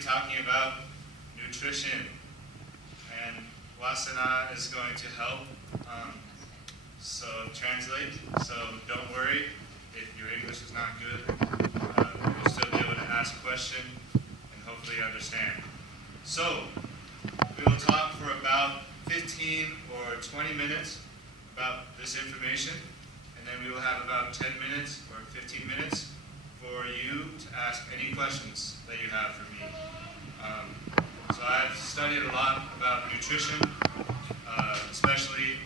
talking about nutrition, and Wasana is going to help so translate. So don't worry if your English is not good. You'll still be able to ask a question and hopefully understand. So we will talk for about 15 or 20 minutes about this information, and then we will have about 10 minutes or 15 minutes for you to ask any questions that you have for me. So I've studied a lot about nutrition, especially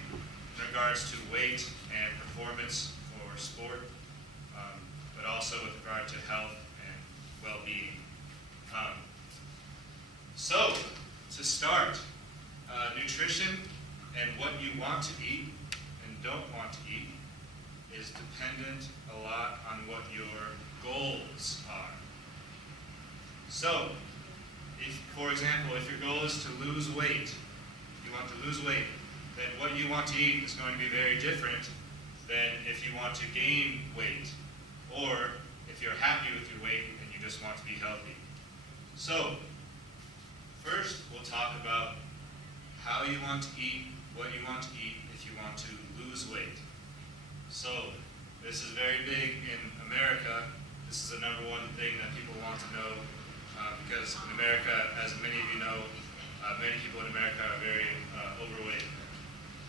in regards to weight and performance for sport, but also with regard to health and well-being. So to start, nutrition and what you want to eat and don't want to eat is dependent a lot on what your goals are. So, for example, if your goal is to lose weight, you want to lose weight, then what you want to eat is going to be very different than if you want to gain weight, or if you're happy with your weight and you just want to be healthy. So, first we'll talk about how you want to eat, what you want to eat if you want to lose weight. So, this is very big in America. This is the number one thing that people want to know because in America, as many of you know, many people in America are very overweight.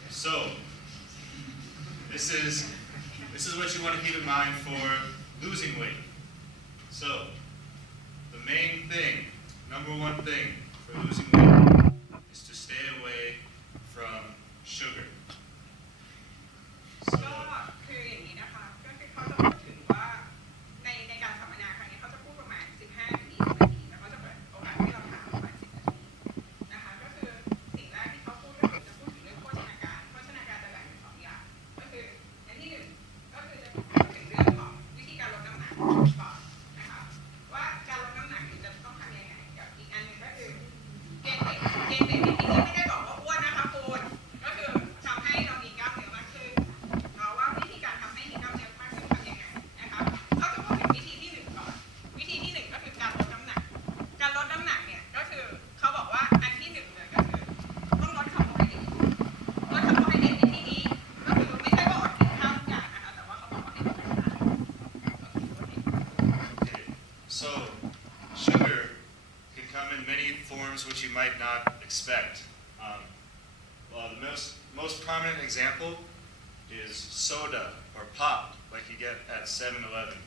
So, this is what you want to keep in mind for losing weight. So, the main thing, number one thing for losing weight is to stay away from sugar. So, คืออย่างนี้นะคะก็คือเขาจะพูดถึงว่าในการสัมมนาครั้งนี้เขาจะพูดประมาณ 15-20 นาทีแล้วเขาจะเปิดโอกาสให้เราถามประมาณ 10 นาทีนะคะก็คือสิ่งแรกที่เขาพูดก็คือจะพูดถึงเรื่องโภชนาการจะแบ่งเป็น2 อย่างก็คืออย่างที่ 1ก็คือจะพูดถึงเรื่องของวิธีการลดน้ำหนักก่อนนะคะว่าการลดน้ำหนักจะต้องทำยังไงกับอีกอันหนึ่งก็คือเกณฑ์เด็กที่นี่ไม่ได้บอกว่าอ้วนนะคะคุณก็คือทำให้เรามีกล้ามเนื้อมากขึ้นว่าวิธีการทำให้มีกล้ามเนื้อมากขึ้นทำยังไงนะคะเขาจะพูดถึงวิธีที่ 1ก่อนวิธีที่ 1ก็คือการลดน้ำหนักเนี่ยก็คือเขาบอกว่าอันที่ 1เลยก็คือต้องลดคาร์โบไฮเดรตในที่นี้ก็คือไม่ใช่ว่าอดกินข้าวทุกอย่างนะคะแต่ว่าเขาบอกว่าให้ลดน้ำหนัก So, sugar can come in many forms which you might not expect. Well, the most prominent example is soda or pop, like you get at 7-Eleven.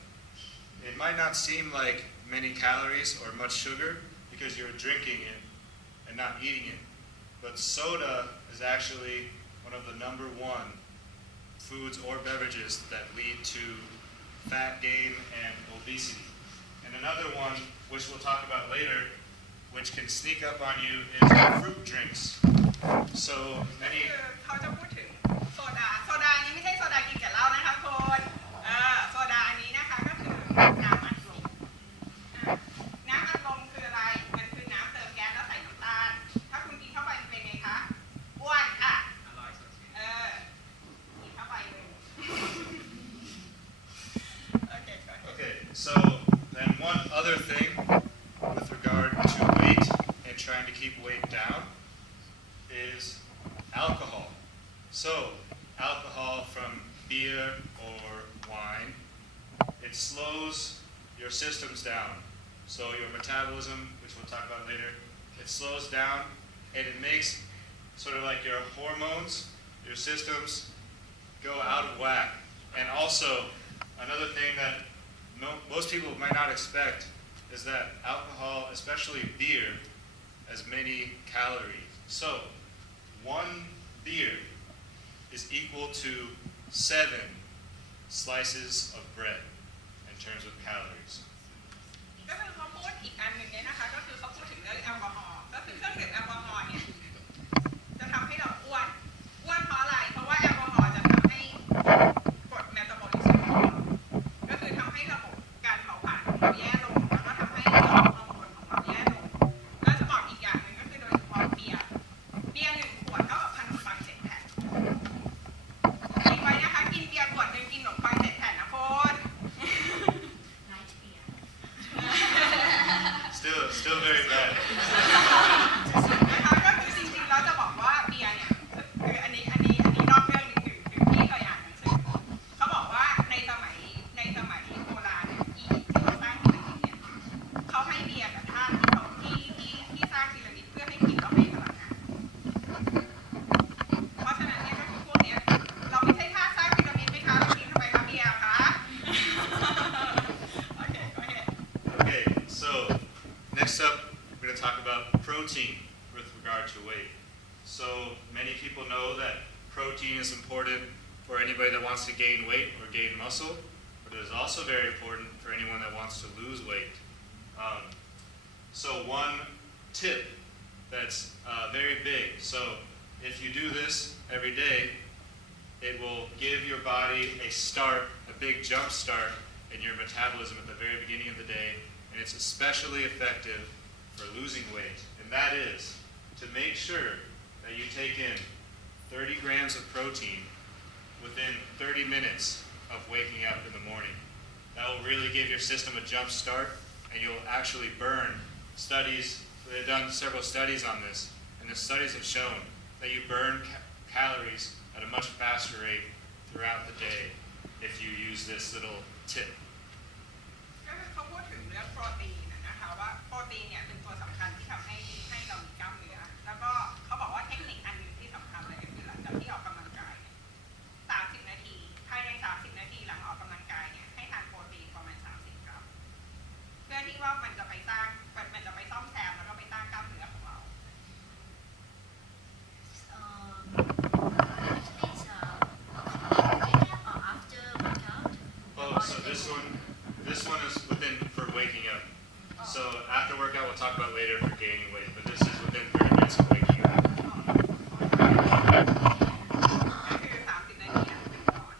It might not seem like many calories or much sugar because you're drinking it and not eating it. But soda is actually one of the number one foods or beverages that lead to fat gain and obesity. And another one, which we'll talk about later, which can sneak up on you, is fruit drinks. So many. เขาจะพูดถึงโซดานี้ไม่ใช่โซดากินกับเหล้านะคะคนโซดาอันนี้นะคะก็คือน้ำอัดลมน้ำอัดลมคืออะไรมันคือน้ำเติมแก๊สแล้วใส่น้ำตาลถ้าคุณกินเข้าไปเป็นไงคะอ้วนค่ะอร่อยสดชื่นกินเข้าไปเลย Okay, so then one other thing with regard to weight and trying to keep weight down is alcohol. So, alcohol from beer or wine, it slows your systems down. So your metabolism, which we'll talk about later, it slows down and it makes sort of like your hormones, your systems go out of whack. And also, another thing that most people might not expect is that alcohol, especially beer, has many calories. So, one beer is equal to 7 slices of bread in terms of calories. ก็คือเขาพูดอีกอันหนึ่งเนี่ยนะคะก็คือเขาพูดถึงเรื่องแอลกอฮอล์ก็คือเครื่องดื่มแอลกอฮอล์เนี่ยจะทำให้เราอ้วนเพราะอะไรเพราะว่าแอลกอฮอล์จะทำให้กดเมตาบอลิซึมก็คือทำให้ระบบการเผาผลาญของเราแย่ลงแล้วก็ทำให้ระบบฮอร์โมนของเราแย่ลงแล้วจะบอกอีกอย่างหนึ่งก็คือโดยเฉพาะเบียร์1 ขวดเท่ากับขนมปัง7 แผ่นกินไว้นะคะกินเบียร์ขวดนึงกินขนมปัง7 แผ่นนะโค้ด Still Still very bad. นะคะก็คือจริงๆแล้วจะบอกว่าเบียร์เนี่ยคืออันนี้นอกเรื่องนิดหนึ่งคือพี่เคยอ่านหนังสือเขาบอกว่าในสมัยโบราณเนี่ยอียิปต์ที่เขาสร้างพีระมิดเนี่ยเขาให้เบียร์กับธาตุที่สร้างพีระมิดเพื่อให้กินแล้วให้พลังงานเพราะฉะนั้นเนี่ยก็คือพวกเนี้ยเราไม่ใช่ธาตุสร้างพีระมิดไหมคะเรากินทำไมคะเบียร์คะโอเคgo ahead. Okay, so next up, we're going to talk about protein with regard to weight. So many people know that protein is important for anybody that wants to gain weight or gain muscle, but it is also very important for anyone that wants to lose weight. So one tip that's very big. So if you do this every day, it will give your body a start, a big jump start in your metabolism at the very beginning of the day, and it's especially effective for losing weight. And that is to make sure that you take in 30 grams of protein within 30 minutes of waking up in the morning. That will really give your system a jump start, and you'll actually burn. They've done several studies on this, and the studies have shown that you burn calories at a much faster rate throughout the day if you use this little tip. ก็คือเขาพูดถึงเรื่องโปรตีนนะคะว่าโปรตีนเนี่ยเป็นตัวสำคัญที่ทำให้เรามีกล้ามเนื้อแล้วก็เขาบอกว่าเทคนิคอันหนึ่งที่สำคัญเลยก็คือหลังจากที่ออกกำลังกายเนี่ย30 นาทีภายใน30 นาทีหลังออกกำลังกายเนี่ยให้ทานโปรตีนประมาณ30 กรัมเพื่อที่ว่ามันจะไปซ่อมแซมแล้วก็ไปสร้างกล้ามเนื้อของเรา Oh, so this one is within for waking up. So after workout, we'll talk about later for gaining weight, but this is within 30 minutes of waking up. ก็คือ30 นาทีตื่นก่อน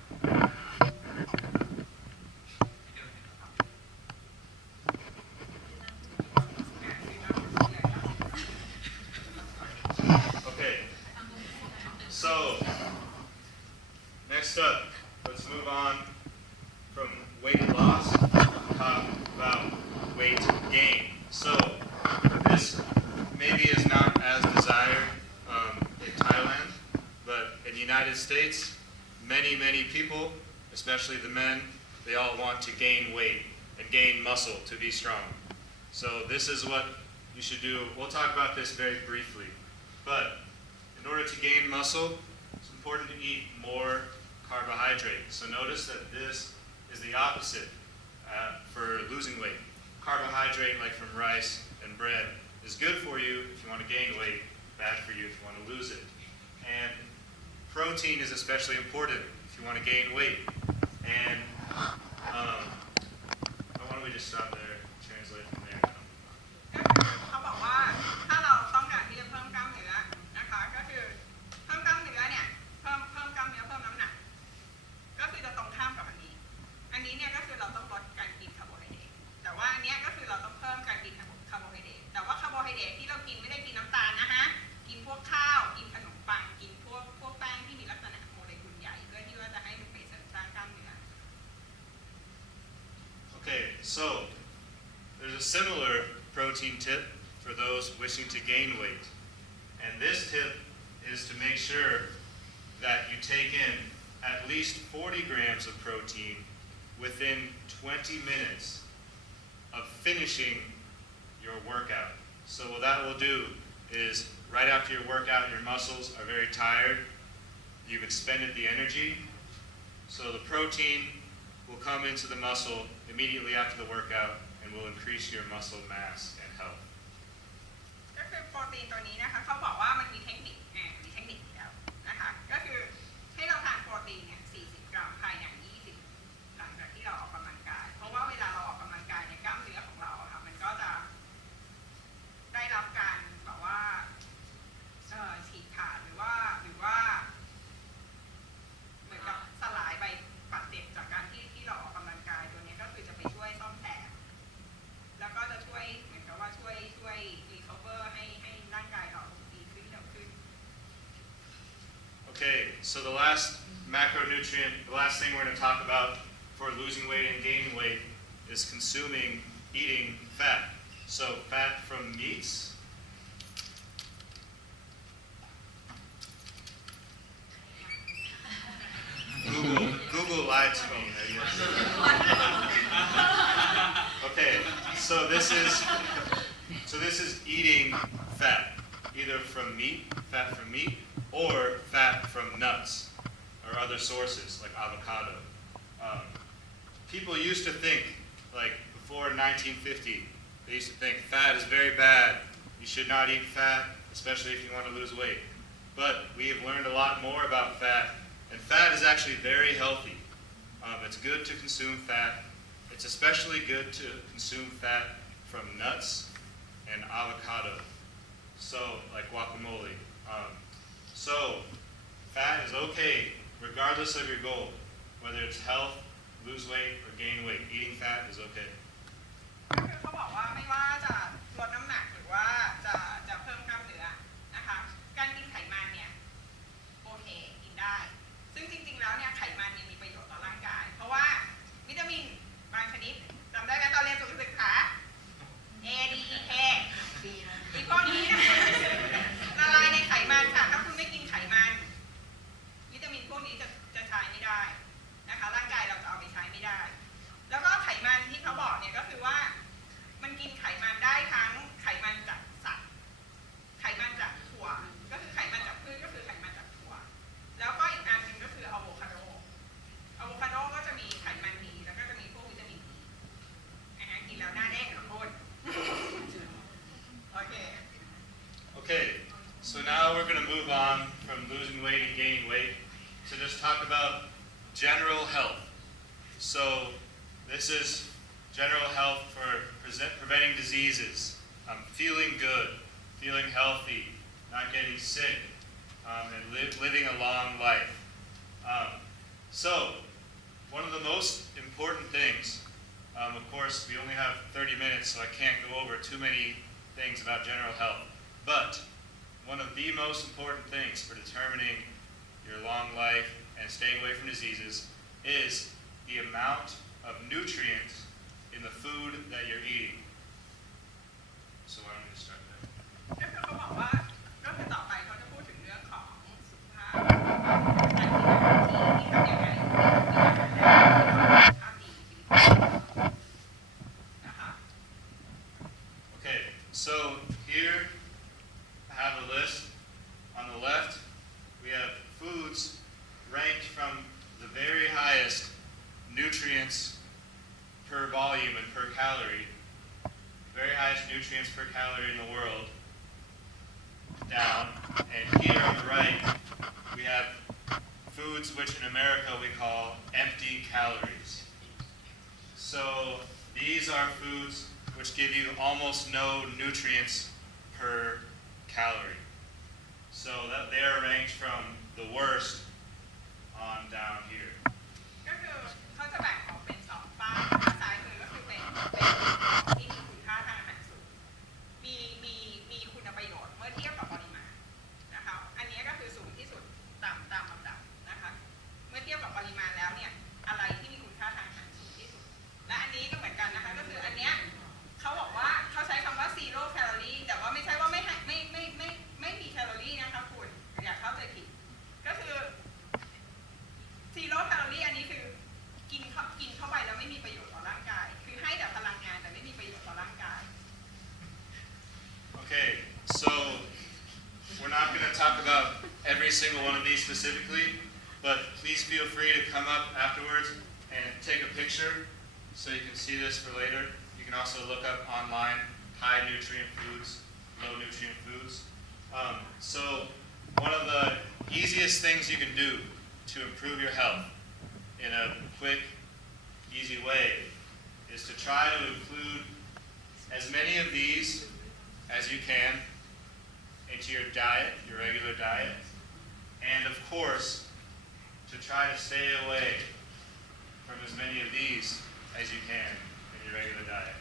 Okay. So next up, let's move on from weight loss to talk about weight gain. So this maybe is not as desired in Thailand, but in the United States, many people, especially the men, they all want to gain weight and gain muscle to be strong. So this is what you should do. We'll talk about this very briefly, but in order to gain muscle, it's important to eat more carbohydrate. So notice that this is the opposite for losing weight. Carbohydrate, like from rice and bread, is good for you if you want to gain weight, bad for you if you want to lose it. And protein is especially important if you want to gain weight. And why don't we just stop there, translate from there. เขาบอกว่าถ้าเราต้องการที่จะเพิ่มกล้ามเนื้อนะคะก็คือเพิ่มกล้ามเนื้อเนี่ยเพิ่มกล้ามเนื้อเพิ่มน้ำหนักก็คือจะตรงข้ามกับอันนี้เนี่ยก็คือเราต้องลดการกินคาร์โบไฮเดรตแต่ว่าอันเนี้ยก็คือเราต้องเพิ่มการกินคาร์โบไฮเดรตแต่ว่าคาร์โบไฮเดรตที่เรากินไม่ได้กินน้ำตาลนะฮะกินพวกข้าวกินขนมปังกินพวกแป้งที่มีลักษณะโมเลกุลใหญ่เพื่อที่ว่าจะให้มันไปเสริมสร้างกล้ามเนื้อ Okay, so there's a similar protein tip for those wishing to gain weight. And this tip is to make sure that you take in at least 40 grams of protein within 20 minutes of finishing your workout. So what that will do is right after your workout, your muscles are very tired. You've expended the energy. So the protein will come into the muscle immediately after the workout and will increase your muscle mass and health. ก็คือโปรตีนตัวนี้นะคะเขาบอกว่ามันมีเทคนิคอยู่แล้วนะคะก็คือให้เราทานโปรตีนเนี่ย40 กรัมภายใน20หลังจากที่เราออกกำลังกายเพราะว่าเวลาเราออกกำลังกายเนี่ยกล้ามเนื้อของเราอะค่ะมันก็จะได้รับการแบบว่าฉีกขาดหรือว่าเหมือนกับสลายไปบาดเจ็บจากการที่เราออกกำลังกายตัวนี้ก็คือจะไปช่วยซ่อมแซมแล้วก็จะช่วยเหมือนกับว่าช่วยรีคอเวอร์ให้ร่างกายเราดีขึ้นเร็วขึ้น Okay, so the last macronutrient, the last thing we're going to talk about for losing weight and gaining weight is eating fat. So fat from meats. Google lied to me, I guess. Okay, so this is eating fat, either from meat, fat from meat, or fat from nuts or other sources like avocado. People used to think, like before 1950, they used to think fat is very bad. You should not eat fat, especially if you want to lose weight. But we have learned a lot more about fat, and fat is actually very healthy. It's good to consume fat. It's especially good to consume fat from nuts and avocado, so like guacamole. So fat is okay regardless of your goal, whether it's health, lose weight, or gain weight. Eating fat is okay. ก็คือเขาบอกว่าไม่ว่าจะลดน้ำหนักหรือว่าจะเพิ่มกล้ามเนื้อนะคะการกินไขมันเนี่ยโอเคกินได้ซึ่งจริงๆแล้วเนี่ยไขมันยังมีประโยชน์ต่อร่างกายเพราะว่าวิตามินบางชนิดจำได้ไหมตอนเรียนสุขศึกษา A D E K อีพวกนี้นะละลายในไขมันค่ะถ้าคุณไม่กินไขมันวิตามินพวกนี้จะใช้ไม่ได้นะคะร่างกายเราจะเอาไปใช้ไม่ได้แล้วก็ไขมันที่เขาบอกเนี่ยก็คือว่ามันกินไขมันได้ทั้งไขมันจากสัตว์ไขมันจากถั่วก็คือไขมันจากพืชก็คือไขมันจากถั่วแล้วก็อีกอันหนึ่งก็คืออะโวคาโดก็จะมีไขมันดีแล้วก็จะมีพวกวิตามินดีกินแล้วหน้าแดงกับคนโอเค Okay, so now we're going to move on from losing weight and gaining weight to just talk about general health. So this is general health for preventing diseases, feeling good, feeling healthy, not getting sick, and living a long life. So one of the most important things, of course we only have 30 minutes so I can't go over too many things about general health, but one of the most important things for determining your long life and staying away from diseases is the amount of nutrients in the food that you're eating. So why don't we just start there? ก็คือเขาบอกว่าก็คือต่อไปเขาจะพูดถึงเรื่องของสุขภาพการกินอาหารที่ทำยังไงกินอาหารได้สุขภาพดีนะคะ Okay, so here I have a list. On the left, we have foods ranked from the very highest nutrients per volume and per calorie, very highest nutrients per calorie in the world, down. And here on the right, we have foods which in America we call empty calories. So these are foods which give you almost no nutrients per calorie. So that they are ranked from the worst on down here. ก็คือเขาจะแบ่งออกเป็นสองป้ายนะคะซ้ายมือก็คือเป็นของที่มีคุณค่าทางอาหารสูงมีคุณประโยชน์เมื่อเทียบกับปริมาณนะคะอันนี้ก็คือสูงที่สุดตามลำดับนะคะเมื่อเทียบกับปริมาณแล้วเนี่ยอะไรที่มีคุณค่าทางอาหารสูงที่สุดและอันนี้ก็เหมือนกันนะคะก็คืออันเนี้ยเขาบอกว่าเขาใช้คำว่า zero calorie แต่ว่าไม่ใช่ว่าไม่มีแคลอรี่นะคะคุณอย่าเข้าใจผิดก็คือ zero calorie อันนี้คือกินเข้าไปแล้วไม่มีประโยชน์ต่อร่างกายคือให้แต่พลังงานแต่ไม่มีประโยชน์ต่อร่างกาย Okay, so we're not going to talk about every single one of these specifically, but please feel free to come up afterwards and take a picture so you can see this for later. You can also look up online high nutrient foods, low nutrient foods. So one of the easiest things you can do to improve your health in a quick, easy way is to try to include as many of these as you can into your diet, your regular diet, and of course to try to stay away from as many of these as you can in your regular diet.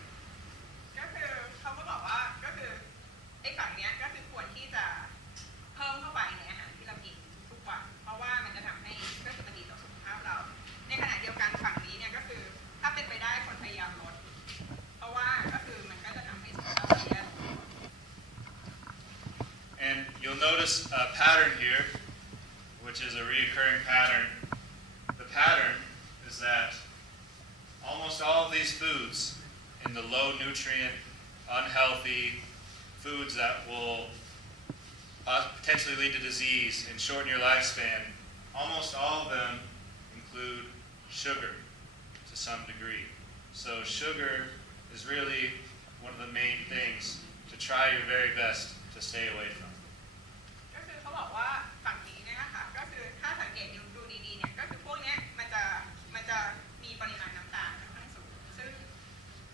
ก็คือเขาก็บอกว่าก็คือไอ้ฝั่งเนี้ยก็คือควรที่จะเพิ่มเข้าไปในอาหารที่เรากินทุกวันเพราะว่ามันจะทำให้ก็คือมันดีต่อสุขภาพเราในขณะเดียวกันฝั่งนี้เนี่ยก็คือถ้าเป็นไปได้คนพยายามลดเพราะว่าก็คือมันก็จะทำให้สุขภาพ notice a pattern here, which is a reoccurring pattern. The pattern is that almost all of these foods in the low nutrient, unhealthy foods that will potentially lead to disease and shorten your lifespan, almost all of them include sugar to some degree. So sugar is really one of the main things to try your very best to stay away from. ก็คือเขาบอกว่าฝั่งนี้เนี่ยนะคะก็คือถ้าสังเกตดูดีๆเนี่ยก็คือพวกเนี้ยมันจะมีปริมาณน้ำตาลค่อนข้างสูงซึ่ง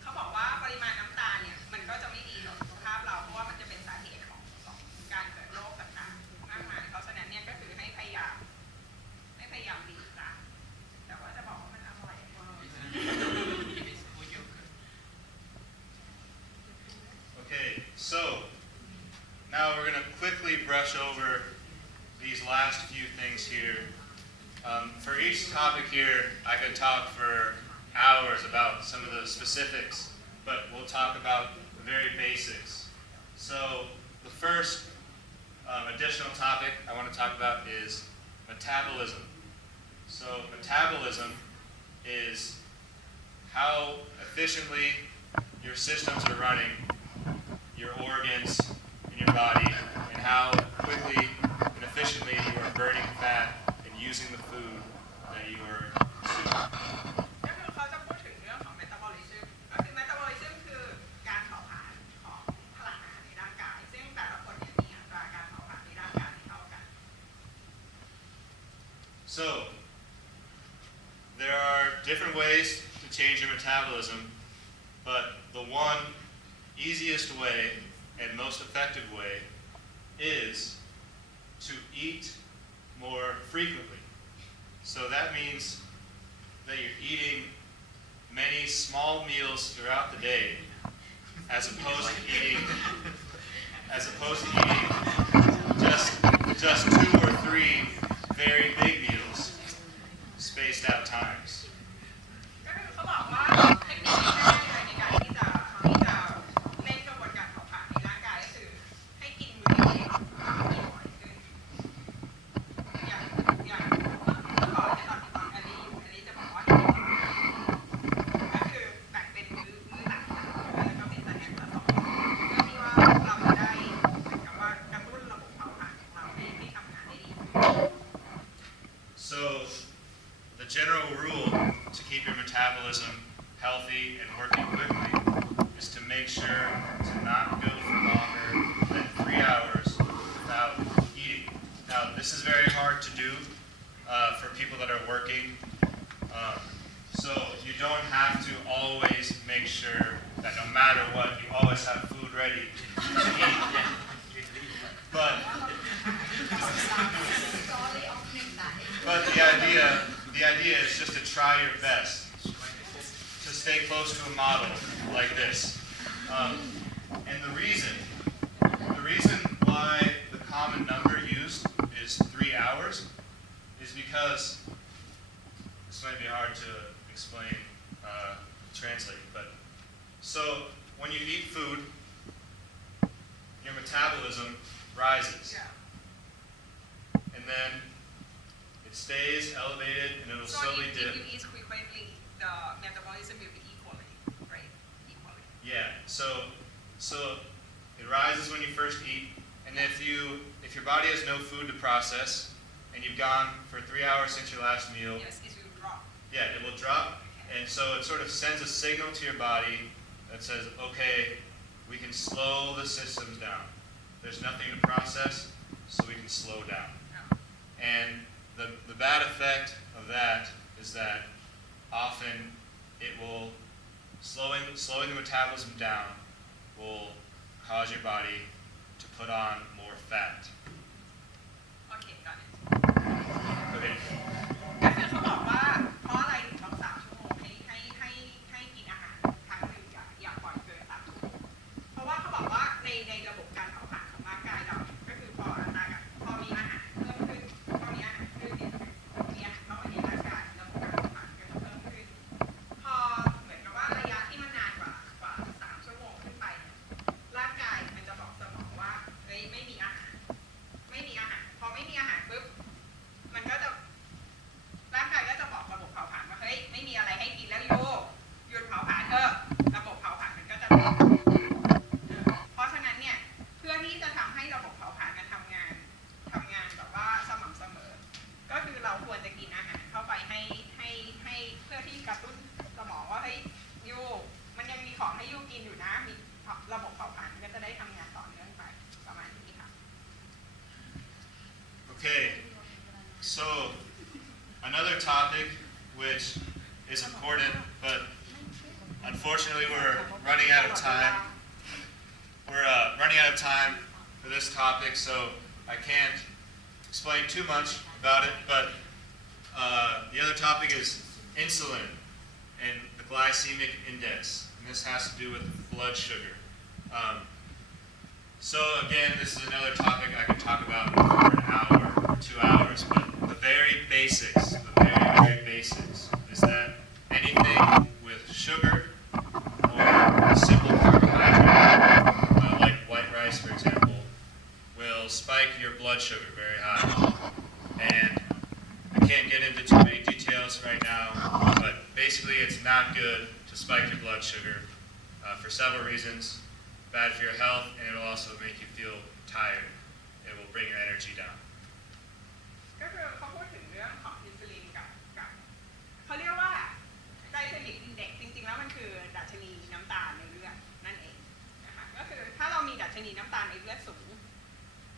เขาบอกว่าปริมาณน้ำตาลเนี่ยมันก็จะไม่ดีต่อสุขภาพเราเพราะว่ามันจะเป็นสาเหตุของการเกิดโรคต่างๆมากมายเพราะฉะนั้นเนี่ยก็คือให้พยายามหลีกละแต่ว่าจะบอกว่ามันอร่อยกว่า Okay, so now we're going to quickly brush over these last few things here. For each topic here, I could talk for hours about some of the specifics, but we'll talk about the very basics. So the first additional topic I want to talk about is metabolism. So metabolism is how efficiently your systems are running, your organs in your body, and how quickly and efficiently you are burning fat and using the food that you are consuming. ก็คือเขาจะพูดถึงเรื่องของ metabolism ก็คือ metabolism คือการเผาผลาญของพลังงานในร่างกายซึ่งแต่ละคนเนี่ยมีอัตราการเผาผลาญในร่างกายไม่เท่ากัน So there are different ways to change your metabolism, but the one easiest way and most effective way is to eat more frequently. So that means that you're eating many small meals throughout the day as opposed to eating just 2 or 3 very big meals spaced out times. ก็คือเขาบอกว่าเทคนิคง่ายๆเลยในการที่จะเร่งกระบวนการเผาผลาญในร่างกายก็คือให้กินมื้อเล็กๆกินบ่อยขึ้นอย่างเมื่อก่อนเนี่ยตอนที่ฟังอันนี้จะบอกว่าให้กินก็คือแบ่งเป็นมื้อหลักแล้วก็เป็นสแน็คละ2เพื่อที่ว่าเราจะได้เหมือนกับว่ากระตุ้นระบบเผาผลาญของเราให้ทำงานได้ดี So the general rule to keep your metabolism healthy and working quickly is to make sure to not go for longer than 3 hours without eating. Now, this is very hard to do for people that are working. So you don't have to always make sure that no matter what, you always have food ready to eat. But the idea is just to try your best to stay close to a model like this. And the reason why the common number used is 3 hours is because this might be hard to explain, translate, but so when you eat food, your metabolism rises. And then it stays elevated and it'll So slowly if dip. you eat frequently, the metabolism will be equally, right? Equally. Yeah, so it rises when you first eat, and if your body has no food to process, and you've gone for 3 hours since your last meal, Yes, it will drop. yeah, it will drop, and so it sort of sends a signal to your body that says, okay, we can slow the systems down. There's nothing to process, so we can slow down. And the bad effect of that is that often it will slowing the metabolism down will cause your body to put on more fat. Okay, got it. Okay. ก็คือเขาบอกว่าเพราะอะไรถึงต้อง3 ชั่วโมงให้กินอาหารครั้งหนึ่งอย่าปล่อยเกิน3 ชั่วโมงเพราะว่าเขาบอกว่าในระบบการเผาผลาญของร่างกายเราก็คือพอมีอาหารเพิ่มขึ้นพอมีอาหารขึ้นเนี่ยมีอาหารเข้าไปในร่างกายระบบการเผาผลาญก็จะเพิ่มขึ้นพอเหมือนกับว่าระยะที่มันนานกว่า3 ชั่วโมงขึ้นไปเนี่ยร่างกายมันจะบอกสมองว่าเฮ้ยไม่มีอาหารไม่ ยูกินอยู่นะมีระบบเผาผลาญก็จะได้ทำงานต่อเนื่องไปประมาณนี้ค่ะ Okay, so another topic which is important, but unfortunately we're running out of time. We're running out of time for this topic, so I can't explain too much about it, but the other topic is insulin and the glycemic index, and this has to do with blood sugar. So again, this is another topic I could talk about for an hour or 2 hours, but the very basics, very basics, is that anything with sugar or a simple carbohydrate, like white rice for example, will spike your blood sugar very high. And I can't get into too many details right now, but basically it's not good to spike your blood sugar for several reasons. Bad for your health, and it will also make you feel tired. It will bring your energy down. ก็คือเขาพูดถึงเรื่องของอินซูลินกับเขาเรียกว่าไกลเซมิกอินเด็กซ์จริงๆแล้วมันคือดัชนีน้ำตาลในเลือดนั่นเองนะคะก็คือถ้าเรามีดัชนีน้ำตาลในเลือดสูง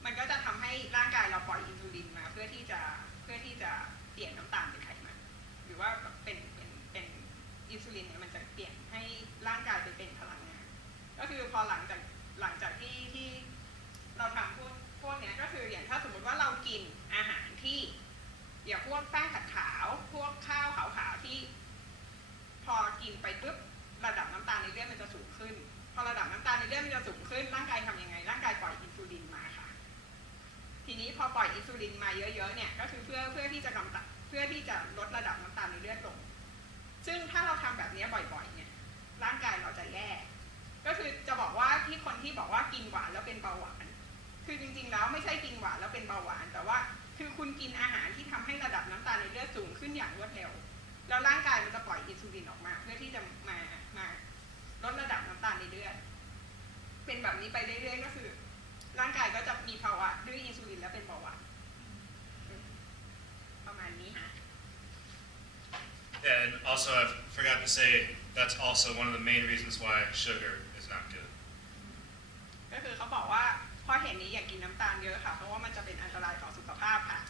มันก็จะทำให้ร่างกายเราปล่อยอินซูลินมาเพื่อที่จะเปลี่ยนน้ำตาลเป็นไขมันหรือว่าเป็นอินซูลินเนี่ยมันจะเปลี่ยนให้ร่างกายไปเป็นพลังงานก็คือพอหลังจากที่เราทำพวกเนี้ยก็คืออย่างถ้าสมมติว่าเรากินอาหารที่อย่างพวกแป้งขัดขาวพวกข้าวขาวๆที่พอกินไปปุ๊บระดับน้ำตาลในเลือดมันจะสูงขึ้นพอระดับน้ำตาลในเลือดมันจะสูงขึ้นร่างกายทำยังไงร่างกายปล่อยอินซูลินมาค่ะทีนี้พอปล่อยอินซูลินมาเยอะๆเนี่ยก็คือเพื่อที่จะลดระดับน้ำตาลในเลือดลงซึ่งถ้าเราทำแบบนี้บ่อยๆเนี่ยร่างกายเราจะแย่ก็คือจะบอกว่าคนที่บอกว่ากินหวานแล้วเป็นเบาหวานคือจริงๆแล้วไม่ใช่กินหวานแล้วเป็นเบาหวานแต่ว่าคือคุณกินอาหารที่ทำให้ระดับน้ำตาลในเลือดสูงขึ้นอย่างรวดเร็วแล้วร่างกายมันจะปล่อยอินซูลินออกมาเพื่อที่จะมาลดระดับน้ำตาลในเลือดเป็นแบบนี้ไปเรื่อยๆก็คือร่างกายก็จะมีภาวะด้วยอินซูลินแล้วเป็นเบาหวานประมาณนี้ค่ะ Yeah, and also I forgot to say that's also one of the main reasons why sugar is not good. ก็คือเขาบอกว่าเพราะเหตุนี้อย่ากินน้ำตาลเยอะค่ะเพราะว่ามันจะเป็นอันตรายต่อสุขภาพค่ะ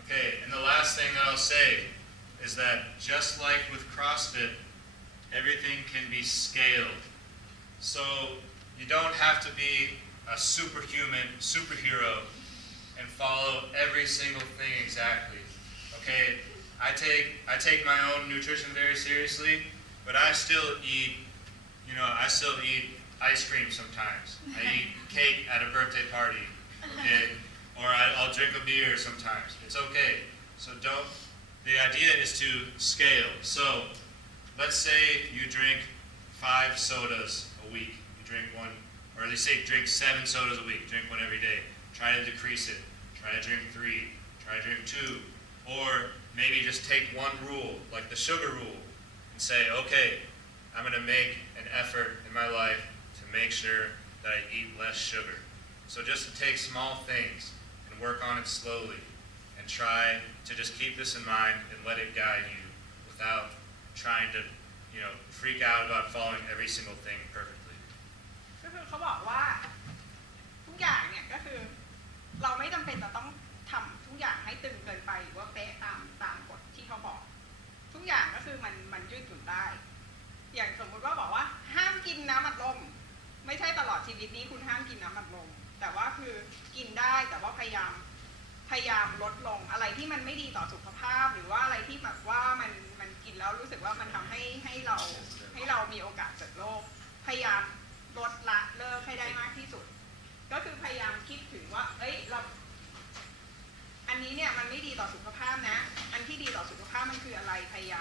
Okay, and the last thing that I'll say is that just like with CrossFit, everything can be scaled. So you don't have to be a superhero, and follow every single thing exactly. Okay, I take my own nutrition very seriously, but I still eat ice cream sometimes. I eat cake at a birthday party, okay? Or I'll drink a beer sometimes. It's okay. So the idea is to scale. So let's say you drink 5 sodas a week. You drink one, or they say drink 7 sodas a week. Drink one every day. Try to decrease it. Try to drink 3. Try to drink 2. Or maybe just take one rule, like the sugar rule, and say, okay, I'm going to make an effort in my life to make sure that I eat less sugar. So just to take small things and work on it slowly and try to just keep this in mind and let it guide you without trying to, freak out about following every single thing perfectly. ก็คือเขาบอกว่าทุกอย่างเนี่ยก็คือเราไม่จำเป็นจะต้องทำทุกอย่างให้ตึงเกินไปหรือว่าเป๊ะตามกฎที่เขาบอกทุกอย่างก็คือมันยืดหยุ่นได้อย่างสมมุติว่าบอกว่าห้ามกินน้ำอัดลมไม่ใช่ตลอดชีวิตนี้คุณห้ามกินน้ำอัดลมแต่ว่าคือกินได้แต่ว่าพยายามลดลงอะไรที่มันไม่ดีต่อสุขภาพหรือว่าอะไรที่แบบว่ามันกินแล้วรู้สึกว่ามันทำให้เรามีโอกาสเกิดโรคพยายามลดละเลิกให้ได้มากที่สุดก็คือพยายามคิดถึงว่าอันนี้เนี่ยมันไม่ดีต่อสุขภาพนะอันที่ดีต่อสุขภาพมันคืออะไรพยาย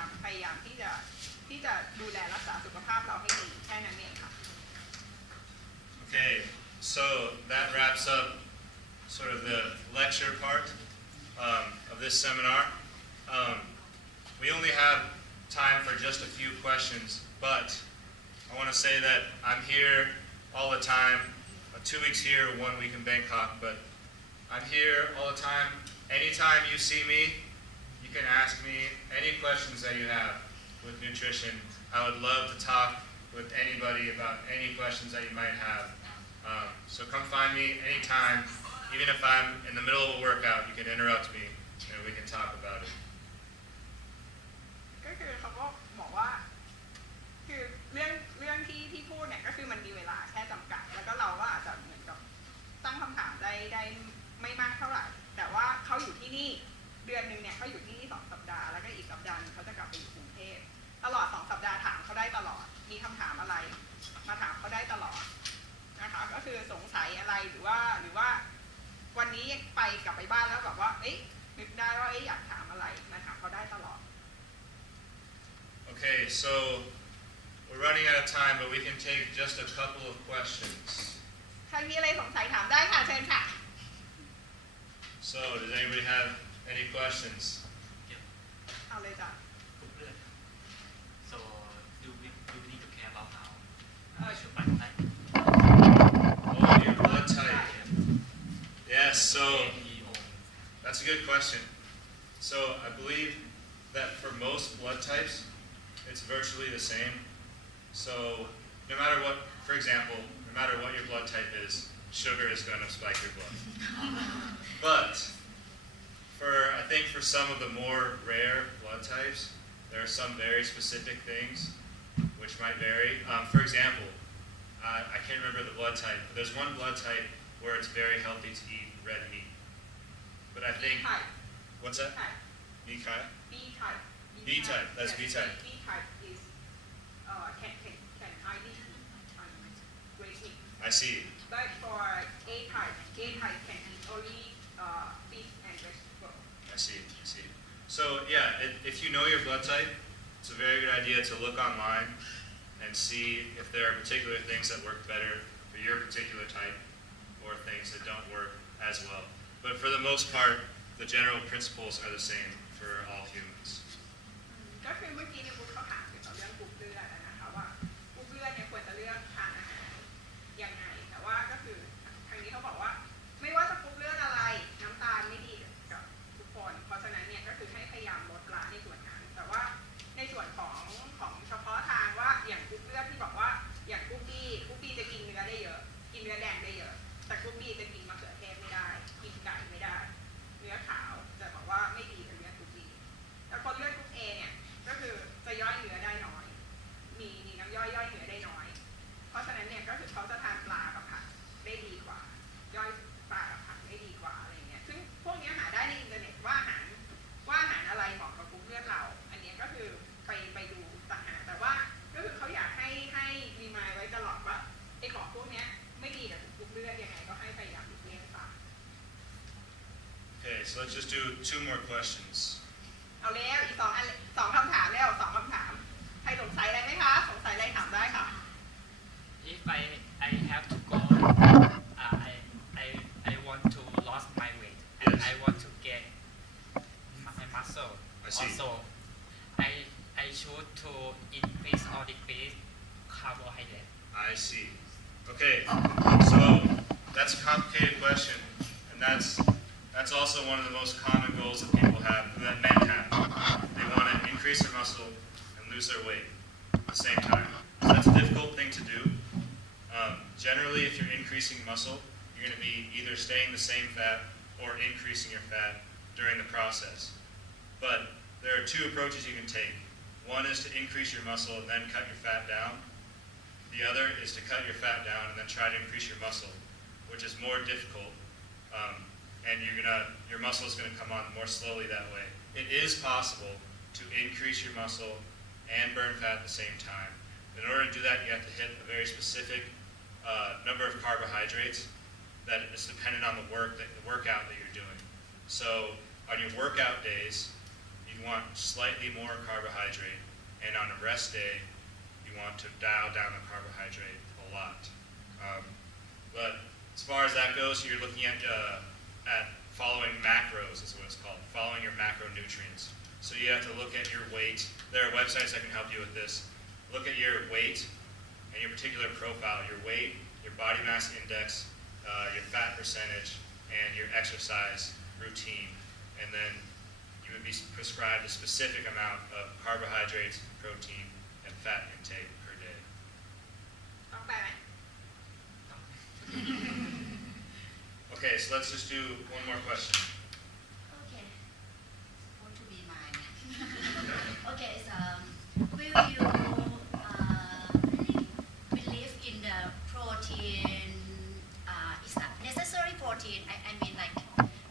ามที่จะดูแลรักษาสุขภาพเราให้ดีแค่นั้นเองค่ะ Okay, so that wraps up sort of the lecture part of this seminar. We only have time for just a few questions, but I want to say that I'm here all the time, 2 weeks here, 1 week in Bangkok, but I'm here all the time. Anytime you see me, you can ask me any questions that you have with nutrition. I would love to talk with anybody about any questions that you might have. So come find me anytime. Even if I'm in the middle of a workout, you can interrupt me and we can talk about it. ก็คือเขาก็บอกว่าคือเรื่องที่พูดเนี่ยก็คือมันมีเวลาแค่จำกัดแล้วก็เราก็อาจจะเหมือนกับตั้งคำถามได้ไม่มากเท่าไหร่แต่ว่าเขาอยู่ที่นี่เดือนหนึ่งเนี่ยเขาอยู่ที่นี่2 สัปดาห์แล้วก็อีกสัปดาห์นึงเขาจะกลับไปอยู่กรุงเทพตลอด2 สัปดาห์ถามเขาได้ตลอดมีคำถามอะไรมาถามเขาได้ตลอดนะคะก็คือสงสัยอะไรหรือว่าวันนี้ไปกลับไปบ้านแล้วแบบว่าเอ๊ะนึกได้ว่าอยากถามอะไรมาถามเขาได้ตลอด Okay, so we're running out of time, but we can take just a couple of questions. ใครมีอะไรสงสัยถามได้ค่ะเชิญค่ะ So, does anybody have any questions? เอาเลยจ้ะ So do we need to care about how Sure. blood type? Oh, your blood type. Yes, so ABO. that's a good question. So I believe that for most blood types, it's virtually the same. So no matter what, for example, no matter what your blood type is, sugar is going to spike your blood. But I think for some of the more rare blood types, there are some very specific things which might vary. For example, I can't remember the blood type, but there's one blood type where it's very healthy to eat red meat. But I think, type what's that? type B type? B type B type, that's yes, B type. B type is can highly great meat I see. but for A type can eat only fish and vegetable I see. I see. So yeah, if you know your blood type, it's a very good idea to look online and see if there are particular things that work better for your particular type or things that don't work as well. But for the most part, the general principles are the same for all humans. ก็คือเมื่อกี้เนี่ยบุ๊คเขาถามเกี่ยวกับเรื่องกรุ๊ปเลือดนะคะว่ากรุ๊ปเลือดเนี่ยควรจะเลือกทานอาหารยังไงแต่ว่าก็คือทางนี้เขาบอกว่าไม่ว่าจะกรุ๊ปเลือดอะไรน้ำตาลไม่ดีกับทุกคนเพราะฉะนั้นเนี่ยก็คือให้พยายามลดละในส่วนนั้นแต่ว่าในส่วนของเฉพาะทางว่าอย่างกรุ๊ปเลือดที่บอกว่าอย่างกรุ๊ปบีจะกินเนื้อได้เยอะกินเนื้อแดงได้เยอะแต่กรุ๊ปบีจะกินมะเขือเทศไม่ได้กินไก่ไม่ได้เนื้อขาวจะบอกว่าไม่ดีกับเนื้อกรุ๊ปบีแต่คนเลือดกรุ๊ปเอเนี่ยก็คือจะย่อยเนื้อได้น้อยมีน้ำย่อยเนื้อได้น้อยเพราะฉะนั้นเนี่ยก็คือเขาจะทานปลากับผักได้ดีกว่าย่อยปลากับผักได้ดีกว่าอะไรเงี้ยซึ่งพวกนี้หาได้ในอินเทอร์เน็ตว่าอาหารอะไรเหมาะกับกรุ๊ปเลือดเราอันนี้ก็คือไปดูต่างหากแต่ว่าก็คือเขาอยากให้รีมายไว้ตลอดว่าไอ้ของพวกนี้ไม่ดีกับกรุ๊ปเลือดยังไงก็ให้พยายามหลีกเลี่ยงไป Okay, so let's just do 2 more questions. เอาแล้วอีกสองคำถามแล้ว2 คำถามใครสงสัยอะไรไหมคะสงสัยอะไรถามได้ค่ะ If I have to go, I want to lose my weight and Yes. I want to get my muscle. I see. Also, I should to increase or decrease carbohydrate. I see. Okay, so that's a complicated question, and that's also one of the most common goals that people have, that men have. They want to increase their muscle and lose their weight at the same time. So that's a difficult thing to do. Generally, if you're increasing muscle, you're going to be either staying the same fat or increasing your fat during the process. But there are 2 approaches you can take. One is to increase your muscle and then cut your fat down. The other is to cut your fat down and then try to increase your muscle, which is more difficult. And your muscle is going to come on more slowly that way. It is possible to increase your muscle and burn fat at the same time. In order to do that, you have to hit a very specific number of carbohydrates that is dependent on the workout that you're doing. So on your workout days, you want slightly more carbohydrate, and on a rest day, you want to dial down the carbohydrate a lot. But as far as that goes, you're looking at following macros, is what it's called, following your macronutrients. So you have to look at your weight. There are websites that can help you with this. Look at your weight and your particular profile, your weight, your body mass index, your fat percentage, and your exercise routine. And then you would be prescribed a specific amount of carbohydrates, protein, and fat intake per day. so let's just do one more question. Okay. Want to be mine. Okay, so will you believe in the protein? Is that necessary protein? I mean like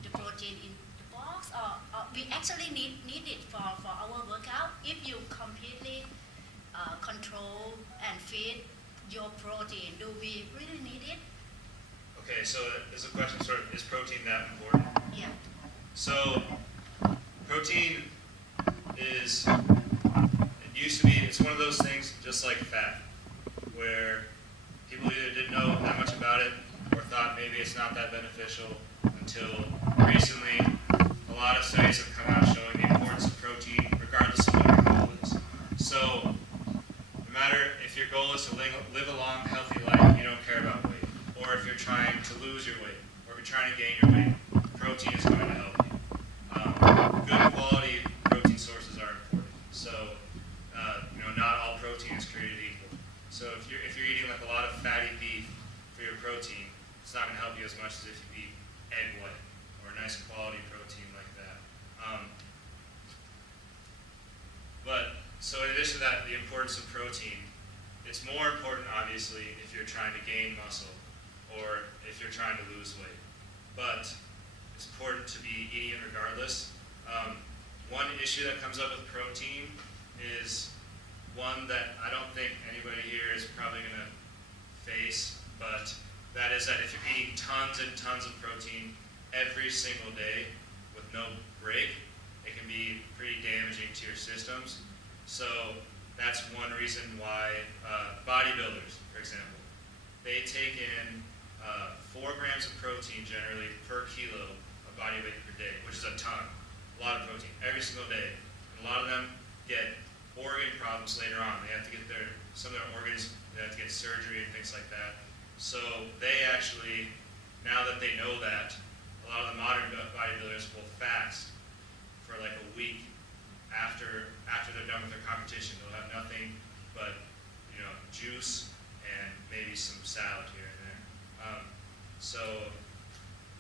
the protein in the box, or we actually need it for our workout. If you completely control and feed your protein, do we really need it? Okay, so there's a question sort of, is protein that important? Yeah. So protein is, it used to be, it's one of those things just like fat, where people either didn't know that much about it or thought maybe it's not that beneficial until recently. A lot of studies have come out showing the importance of protein regardless of what your goal is. So no matter if your goal is to live a long, healthy life, you don't care about weight, or if you're trying to lose your weight, or if you're trying to gain your weight, protein is going to help you. Good quality protein sources are important. So, not all protein is created equal. So if you're eating like a lot of fatty beef for your protein, it's not going to help you as much as if you eat egg white or a nice quality protein like that. So in addition to that, the importance of protein, it's more important obviously if you're trying to gain muscle or if you're trying to lose weight. But it's important to be eating it regardless. One issue that comes up with protein is one that I don't think anybody here is probably going to face, but that is that if you're eating tons and tons of protein every single day with no break, it can be pretty damaging to your systems. So that's one reason why bodybuilders, for example, they take in 4 grams of protein generally per kilo of body weight per day, which is a ton, a lot of protein every single day. And a lot of them get organ problems later on. They have to get some of their organs, they have to get surgery and things like that. So they actually, now that they know that, a lot of the modern bodybuilders will fast for like a week after they're done with their competition. They'll have nothing but juice and maybe some salad here and there. So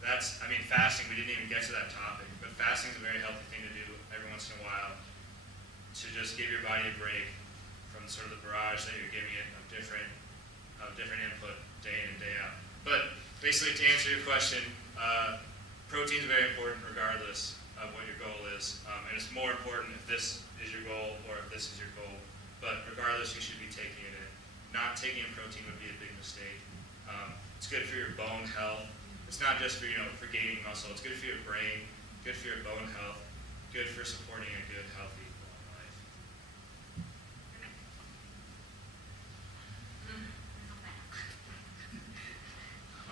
that's, fasting, we didn't even get to that topic, but fasting is a very healthy thing to do every once in a while to just give your body a break from sort of the barrage that you're giving it of different input day in and day out. But basically, to answer your question, protein is very important regardless of what your goal is, and it's more important if this is your goal or if this is your goal. But regardless, you should be taking it in. Not taking in protein would be a big mistake. It's good for your bone health. It's not just for for gaining muscle. It's good for your brain, good for your bone health, good for supporting a good, healthy, long life.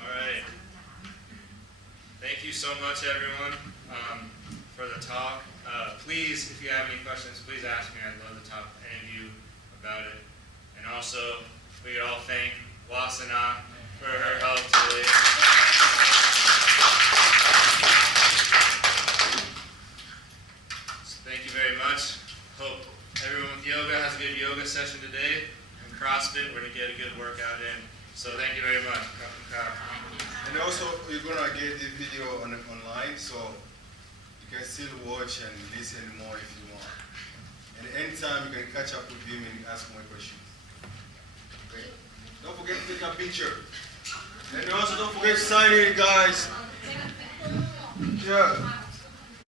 All right. Thank you so much, everyone, for the talk. Please, if you have any questions, please ask me. I'd love to talk to any of you about it. And also, we could all thank Wasana for her help today. So thank you very much. Hope everyone with yoga has a good yoga session today. And CrossFit, we're going to get a good workout in. So thank you very much. And also, you're going to get the video online, so you can still watch and listen more if you want. And anytime you can catch up with him and ask more questions. Okay. Don't forget to take a picture. And also don't forget to sign in, guys. Yeah.